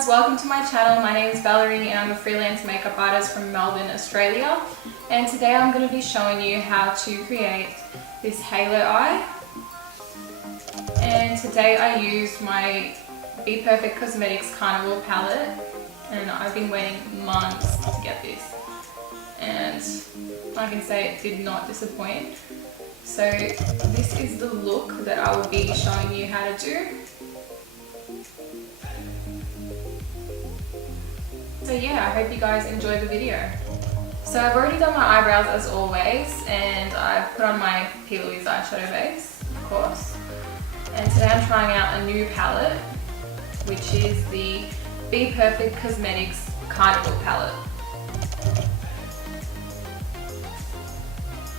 guys, welcome to my channel. My name is Valerie and I'm a freelance makeup artist from Melbourne, Australia. And today I'm going to be showing you how to create this halo eye. And today I used my Bperfect Cosmetics Carnival palette, and I've been waiting months to get this. And I can say it did not disappoint. So this is the look that I will be showing you how to do. So yeah, I hope you guys enjoy the video. So I've already done my eyebrows as always, and I've put on my Plouise eyeshadow base, of course. And today I'm trying out a new palette, which is the Bperfect Cosmetics Carnival palette.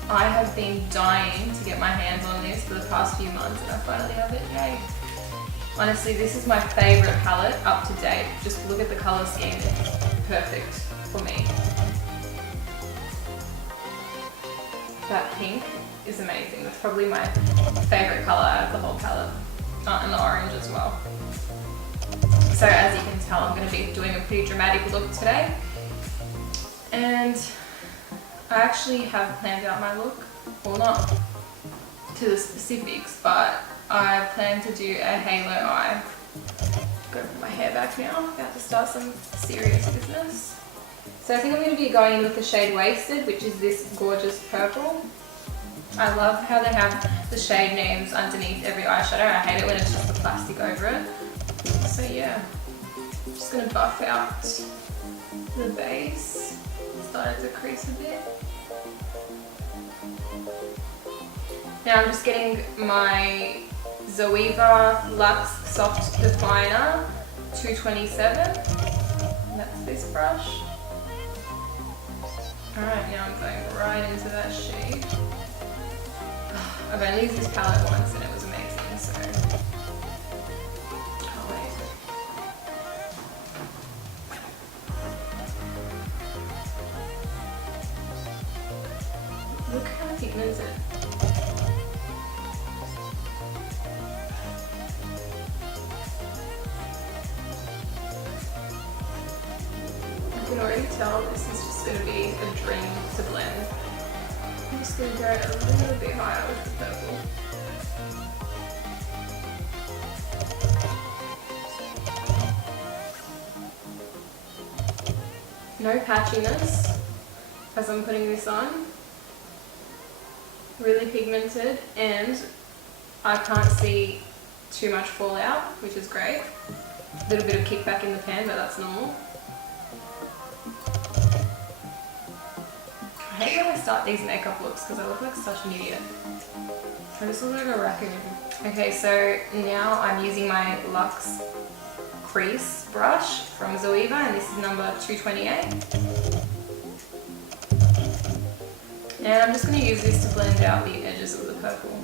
I have been dying to get my hands on this for the past few months, and I finally have it, yay. Honestly, this is my favourite palette up to date. Just look at the colour scheme, it's perfect for me. That pink is amazing. That's probably my favourite colour out of the whole palette. And the orange as well. So as you can tell, I'm going to be doing a pretty dramatic look today. And I actually have planned out my look. Well, not to the specifics, but I plan to do a halo eye. Go put my hair back now. I'm about to start some serious business. So I think I'm going to be going in with the shade Wasted, which is this gorgeous purple. I love how they have the shade names underneath every eyeshadow. I hate it when it's just the plastic over it. So yeah, I'm just going to buff out the base. Started to crease a bit. Now I'm just getting my Zoeva Luxe Soft Definer 227, and that's this brush. Alright, now I'm going right into that shade. I've only used this palette once and it was amazing, so can't wait. Look how pigmented. I can already tell this is just going to be a dream to blend. I'm just going to go a little bit higher with the purple. No patchiness as I'm putting this on. Really pigmented, and I can't see too much fallout, which is great. A little bit of kickback in the pan, but that's normal. I hate when I start these makeup looks because I look like such an idiot. I just look like a raccoon. Okay, so now I'm using my Luxe Crease brush from Zoeva, and this is number 228. And I'm just going to use this to blend out the edges of the purple.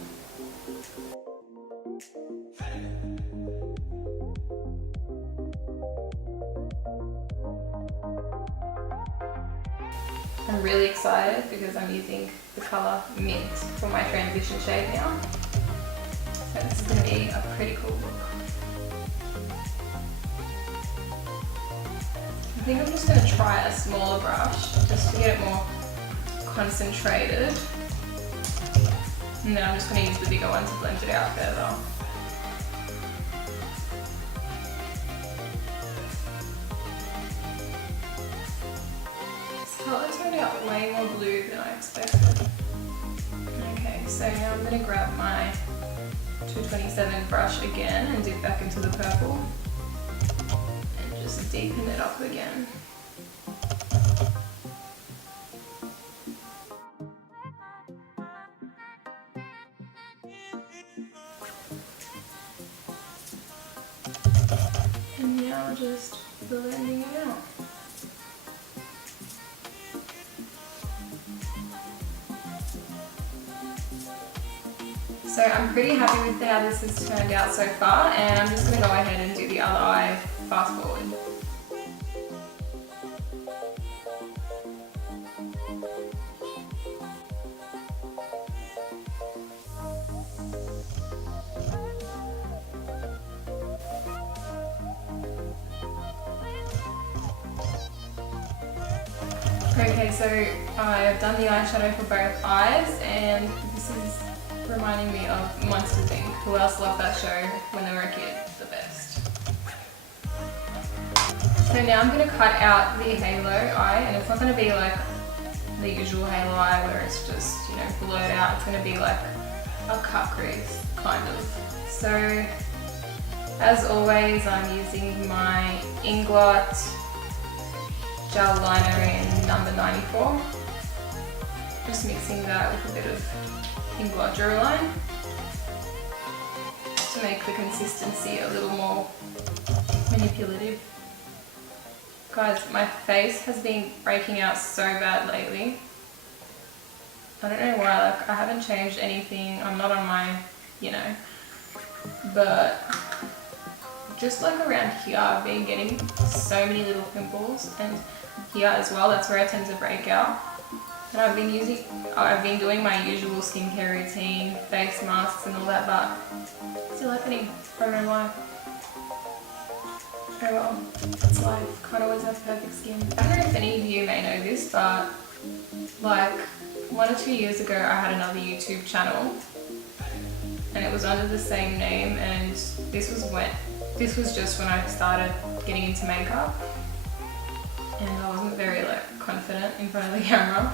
I'm really excited because I'm using the colour Mint for my transition shade now. So this is going to be a pretty cool look. I think I'm just going to try a smaller brush just to get it more concentrated. And then I'm just going to use the bigger one to blend it out further. Colour turned out way more blue than I expected. Okay, so now I'm going to grab my 227 brush again and dip back into the purple and just deepen it up again. And now just blending it out. So I'm pretty happy with how this has turned out so far, and I'm just going to go ahead and do the other eye fast forward. Okay, so I've done the eyeshadow for both eyes, and this is reminding me of Monsters Inc. Who else loved that show when they were a kid? The best. So now I'm going to cut out the halo eye, and it's not going to be like the usual halo eye where it's just, you know, blurred out. It's going to be like a cut crease, kind of. So, as always, I'm using my Inglot gel liner in number 94. Just mixing that with a bit of Inglot Duraline to make the consistency a little more manipulative. Guys, my face has been breaking out so bad lately. I don't know why, like I haven't changed anything, I'm not on my, you know, but just like around here I've been getting so many little pimples, and here as well, that's where I tend to break out. And I've been doing my usual skincare routine, face masks and all that, but still happening. I don't know why. Oh well, it's life. Can't always have perfect skin. I don't know if any of you may know this, but like 1 or 2 years ago I had another YouTube channel and it was under the same name, and this was just when I started getting into makeup, and I wasn't very like confident in front of the camera,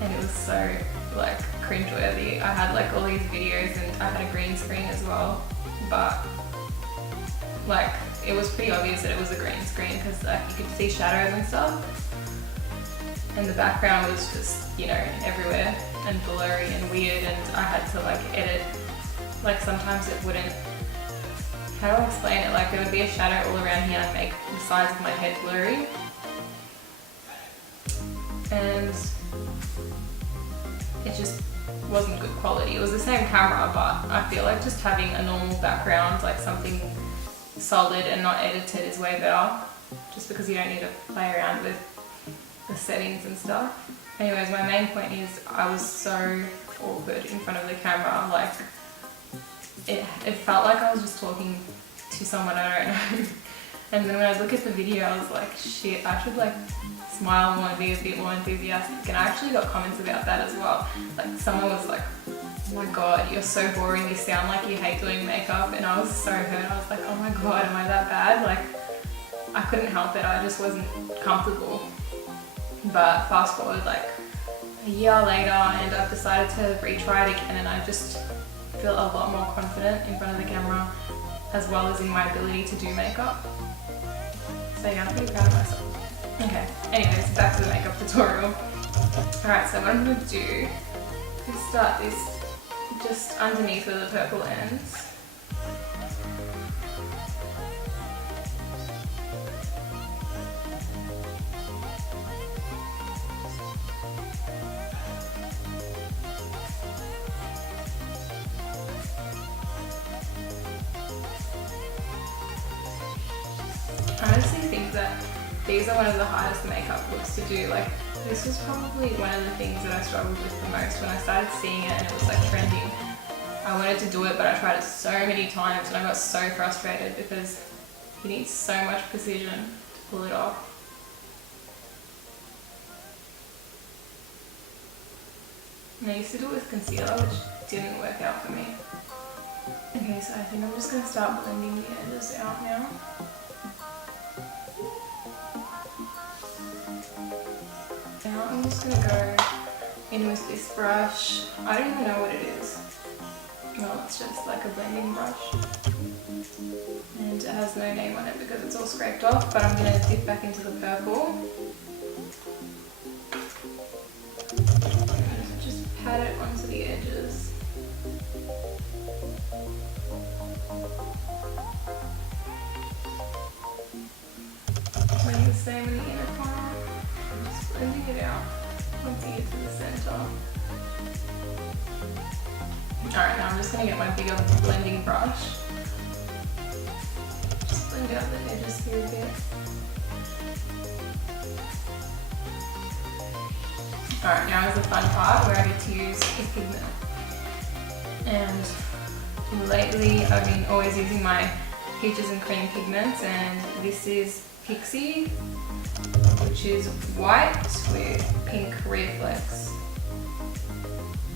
and it was so like cringeworthy. I had like all these videos and I had a green screen as well, but like it was pretty obvious that it was a green screen because like you could see shadows and stuff, and the background was just, you know, everywhere and blurry and weird, and I had to like edit. Like sometimes it wouldn't, how do I explain it, like there would be a shadow all around here and make the sides of my head blurry, and it just wasn't good quality. It was the same camera, but I feel like just having a normal background, like something solid and not edited, is way better, just because you don't need to play around with the settings and stuff. Anyways, my main point is I was so awkward in front of the camera, like it felt like I was just talking to someone I don't know. And then when I look at the video, I was like, shit, I should like smile more and be a bit more enthusiastic. And I actually got comments about that as well. Like someone was like, oh my god, you're so boring, you sound like you hate doing makeup. And I was so hurt. I was like, oh my god, am I that bad? Like I couldn't help it, I just wasn't comfortable. But fast forward like a year later, and I've decided to retry it again, and I just feel a lot more confident in front of the camera, as well as in my ability to do makeup. So yeah, I'm pretty proud of myself. Okay, anyways, back to the makeup tutorial. Alright, so what I'm going to do is start this just underneath where the purple ends. I honestly think that these are one of the hardest makeup looks to do. Like this was probably one of the things that I struggled with the most when I started seeing it and it was like trending. I wanted to do it, but I tried it so many times and I got so frustrated because you need so much precision to pull it off. And I used to do it with concealer, which didn't work out for me. Okay, so I think I'm just going to start blending the edges out now. Now I'm just going to go in with this brush. I don't even know what it is. Well, it's just like a blending brush. And it has no name on it because it's all scraped off, but I'm going to dip back into the purple. And just pat it onto the edges. Doing the same in the inner corner. Just blending it out once you get to the center. Alright, now I'm just going to get my bigger blending brush. Just blend out the edges here a bit. Alright, now is the fun part where I get to use the pigment. And lately I've been always using my peaches and cream pigments, and this is Pixie, which which is white with pink reflex.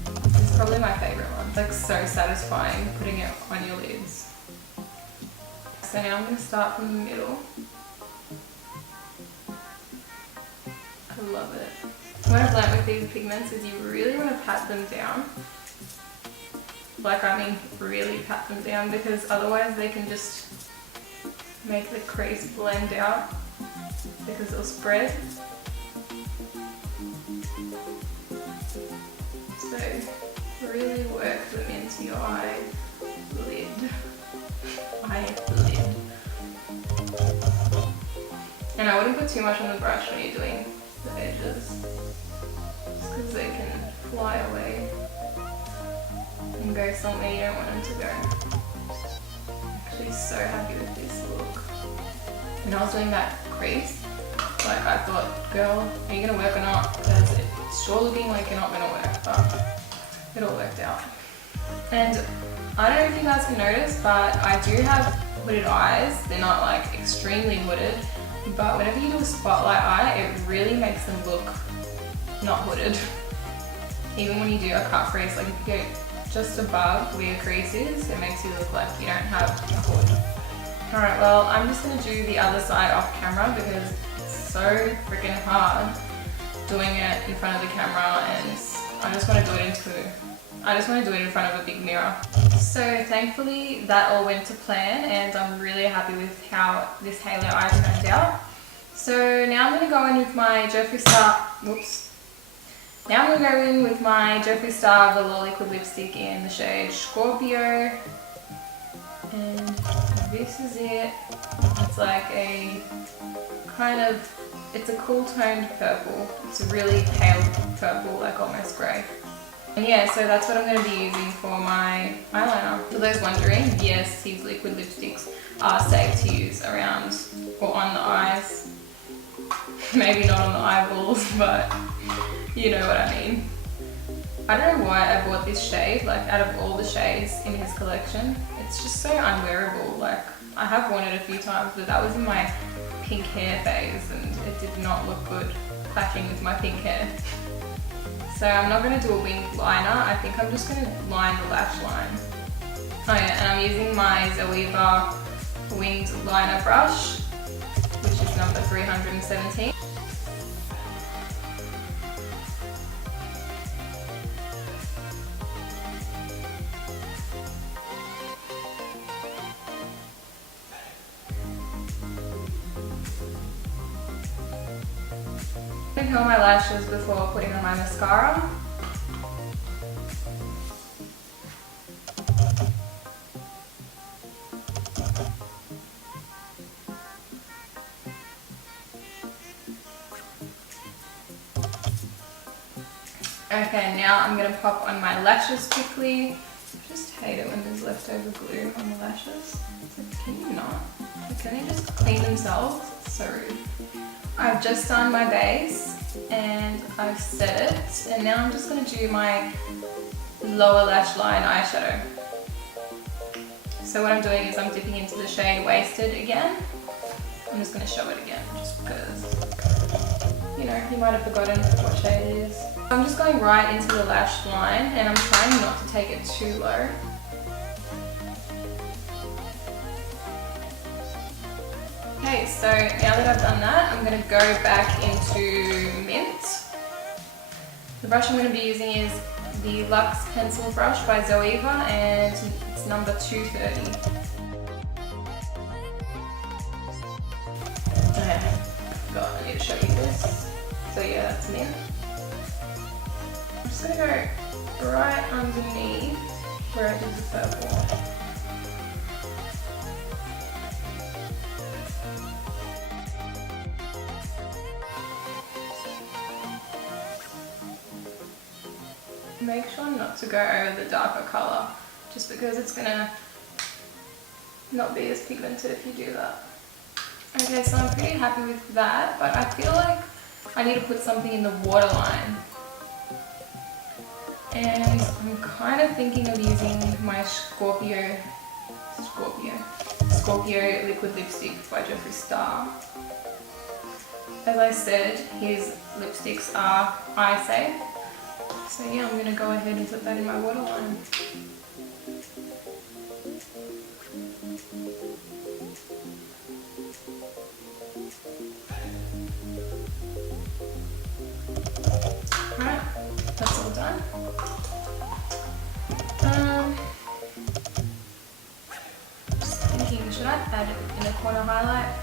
It's probably my favourite one. It's like so satisfying putting it on your lids. So now I'm going to start from the middle. I love it. What I've learned with these pigments is you really want to pat them down. Like, I mean really pat them down, because otherwise they can just make the crease blend out because it'll spread. So really work them into your eyelid. And I wouldn't put too much on the brush when you're doing the edges, just because they can fly away and go somewhere you don't want them to go. I'm actually so happy with this look. When I was doing that crease, like, I thought, girl, are you going to work or not? Because it's sure looking like you're not going to work, but it all worked out. And I don't know if you guys can notice, but I do have hooded eyes. They're not like extremely hooded, but whenever you do a spotlight eye, it really makes them look not hooded. Even when you do a cut crease, like if you go just above where your crease is, it makes you look like you don't have a hood. Alright, well, I'm just going to do the other side off camera because it's so freaking hard doing it in front of the camera, and I just want to do it in front of a big mirror. So thankfully that all went to plan, and I'm really happy with how this halo eye turned out. So now I'm going to go in with my Jeffree Star, Now I'm going to go in with my Jeffree Star Velour Liquid Lipstick in the shade Scorpio. And this is it. It's like a kind of, it's a cool toned purple. It's a really pale purple, like almost grey. And yeah, so that's what I'm going to be using for my eyeliner. For those wondering, yes, these liquid lipsticks are safe to use around or on the eyes. Maybe not on the eyeballs, but you know what I mean. I don't know why I bought this shade, like out of all the shades in his collection. It's just so unwearable. Like, I have worn it a few times, but that was in my pink hair phase and it did not look good clashing with my pink hair. So I'm not going to do a winged liner, I think I'm just going to line the lash line. Oh yeah, and I'm using my Zoeva winged liner brush, which is number 317. I curl my lashes before putting on my mascara. Okay, now I'm going to pop on my lashes quickly. I just hate it when there's leftover glue on the lashes. It's like, can you not? Like, can they just clean themselves? It's so rude. I've just done my base and I've set it, and now I'm just going to do my lower lash line eyeshadow. So what I'm doing is I'm dipping into the shade Wasted again. I'm just going to show it again just because, you know, you might have forgotten what shade it is. I'm just going right into the lash line and I'm trying not to take it too low. Okay, so now that I've done that, I'm going to go back into Mint. The brush I'm going to be using is the Luxe Pencil Brush by Zoeva, and it's number 230. Okay, I forgot, I need to show you this. So yeah, that's Mint. I'm just going to go right underneath where I did the purple. Make sure not to go over the darker colour, just because it's gonna not be as pigmented if you do that. Okay, so I'm pretty happy with that, but I feel like I need to put something in the waterline. And I'm kind of thinking of using my Scorpio Liquid Lipstick by Jeffree Star. As I said, his lipsticks are eye safe. So yeah, I'm going to go ahead and put that in my waterline. Alright, that's all done. Just thinking, should I add an inner corner highlight?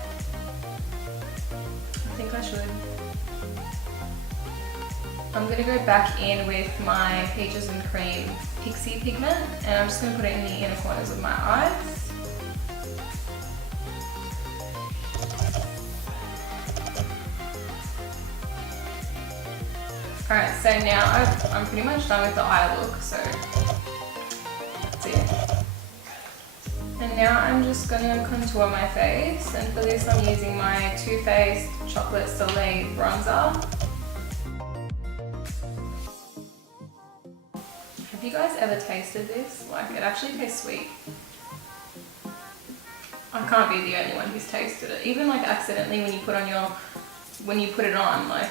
I think I should. I'm going to go back in with my Peaches and Cream Pixie pigment, and I'm just going to put it in the inner corners of my eyes. Alright, so now I'm pretty much done with the eye look, so that's it. And now I'm just going to contour my face, and for this I'm using my Too Faced Chocolate Soleil bronzer. Have you guys ever tasted this? Like, it actually tastes sweet. I can't be the only one who's tasted it. Even like accidentally when you put it on, like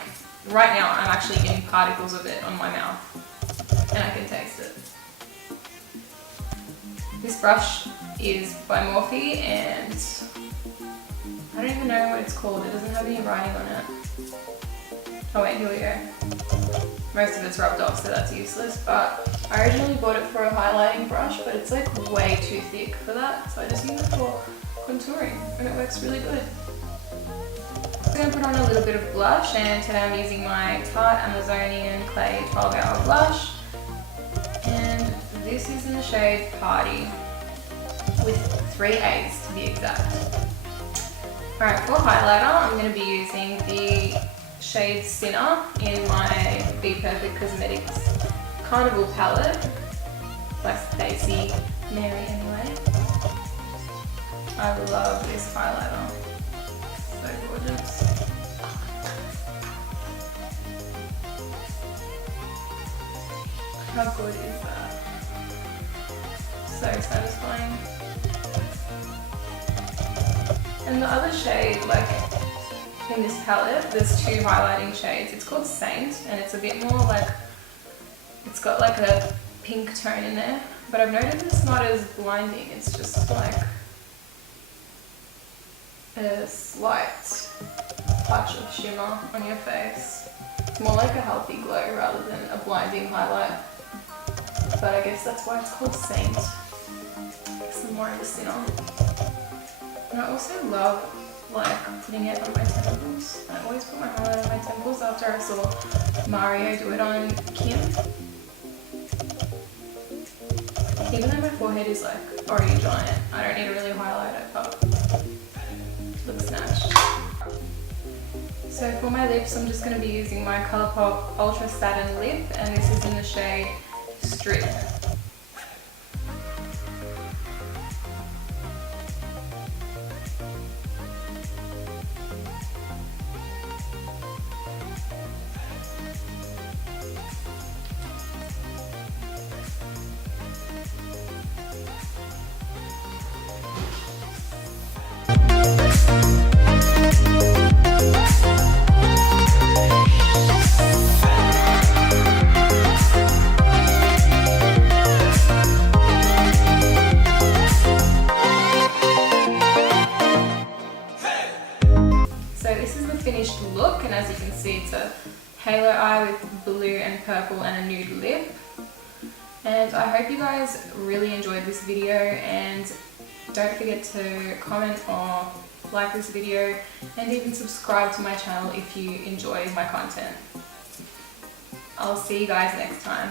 right now I'm actually getting particles of it on my mouth and I can taste it. This brush is by Morphe and I don't even know what it's called. It doesn't have any writing on it. Oh wait, here we go. Most of it's rubbed off, so that's useless, but I originally bought it for a highlighting brush, but it's like way too thick for that, so I just use it for contouring, and it works really good. I'm going to put on a little bit of blush, and today I'm using my Tarte Amazonian Clay 12-Hour Blush, and this is in the shade Party, with 3 A's to be exact. Alright, for highlighter, I'm going to be using the shade Sinner in my Bperfect Cosmetics Carnival palette. Like Stacey Mary anyway. I love this highlighter. So gorgeous. How good is that? So satisfying. And the other shade, like in this palette, there's 2 highlighting shades. It's called Saint, and it's a bit more like, it's got like a pink tone in there, but I've noticed it's not as blinding. It's just like a slight touch of shimmer on your face. It's more like a healthy glow rather than a blinding highlight. But I guess that's why it's called Saint. Some more of a sinner. And I also love like putting it on my temples. I always put my highlight on my temples after I saw Mario do it on Kim. Even though my forehead is like already giant, I don't need to really highlight it, but it looks snatched. So for my lips, I'm just going to be using my Colourpop Ultra Satin Lip, and this is in the shade Strip. Finished look, and as you can see, it's a halo eye with blue and purple and a nude lip. And I hope you guys really enjoyed this video, and don't forget to comment or like this video and even subscribe to my channel if you enjoy my content. I'll see you guys next time.